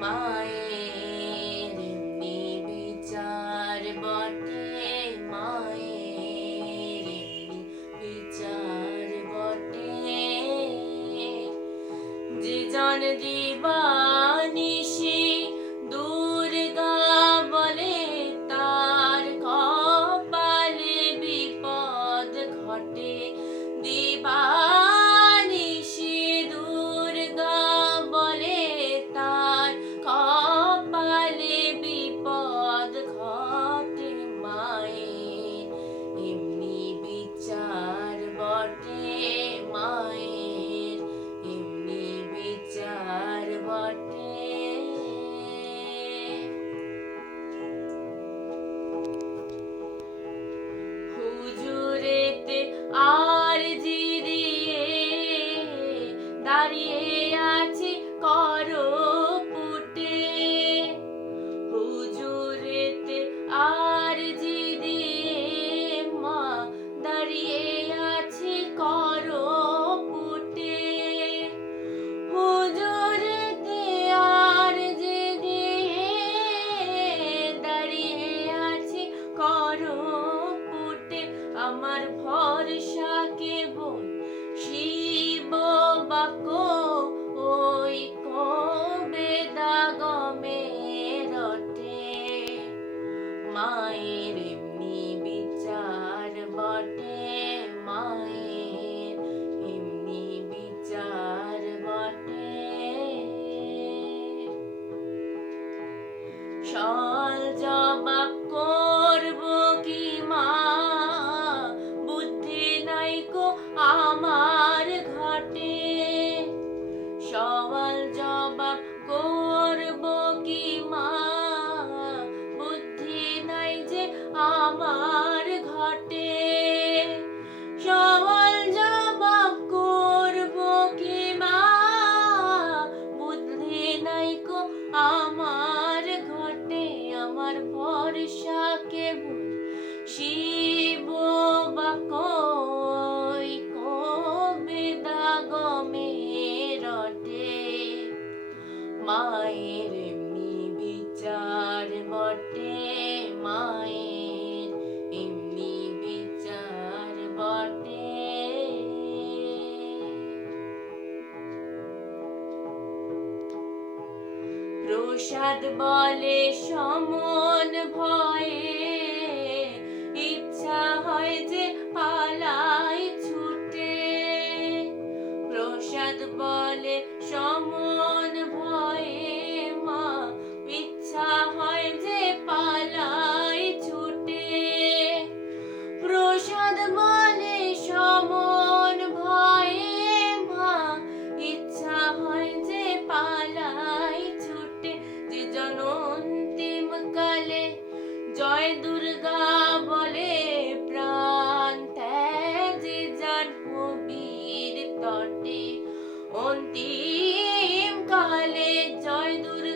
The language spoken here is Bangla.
মায়ের এমনি বিচার বটে, মায়ের এমনি বিচার বটে। যে জন দিবানিশি দুর্গা বলে, তার কপালে বিপদ ঘটে। দিবানিশি দুর্গা বলে, তার কপালে বিপদ ঘটে। মায়ের এমনি বিচার বটে, মায়ের এমনি বিচার বটে। হুজুরেতে আরজি দিয়ে দাঁড়িয়ে আছি করপুটে। হুজুরেতে আরজি দিয়ে মা দাঁড়িয়ে আছি করপুটে। হুজুরেতে আরজি দিয়ে দাঁড়িয়ে আছি করপুটে। আমার ভরসা কেবল শিব বাক্য, ওই বেদাগমে রটে। মায়ের এমনি বিচার বটে, মায়ের এমনি বিচার বটে। সল জবাব করব কি মা, বুদ্ধি নাইকো আমার ঘটে। সওয়াল জবাব করব কি মা, বুদ্ধি নাই যে আমার ঘটে। সওয়াল জবাব করব কি মা, বুদ্ধি নাইকো আমার ঘটে। আমার ভরসা কেবল শিব বাক্য, ওই বেদাগমে রটে। মায়ের এমনি বিচার বটে, মায়ের এমনি বিচার বটে। প্রসাদ বলে সমন ভয়ে, ইচ্ছা হয় যে পালাই ছুটে। প্রসাদ বলে সমন ভয়ে মা, ইচ্ছা হয় যে পালাই ছুটে। প্রসাদ বলে সমন ভয়ে মা, ইচ্ছা হয় যে পালাই ছুটে। যে জন অন্তিম কালে জয় দুর্গা বলে, প্রাণ ত্যাজে জাহ্নবীর তটে। অন্তিম কালে জয় দুর্গা